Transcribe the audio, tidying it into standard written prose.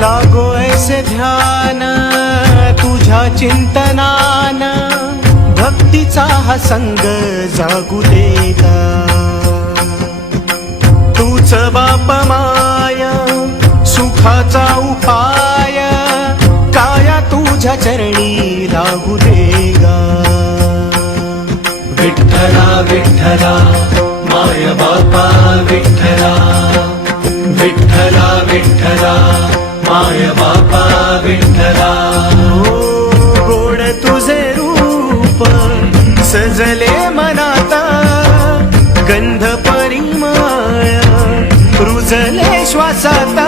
लागो ऐसे ध्यान तुझ्या चिंतनान भक्तीचा हा संग जागू देगा तूच बाप माया सुखाचा उपाय काया तुझ्या चरणी लागू देगा विठ्ठला विठ्ठला माय बापा विठ्ठला विठ्ठला विठ्ठला माय बापा विठ्ठला हो गोड तुझे रूप सजले मनात गंध परिमळ रुजले श्वासात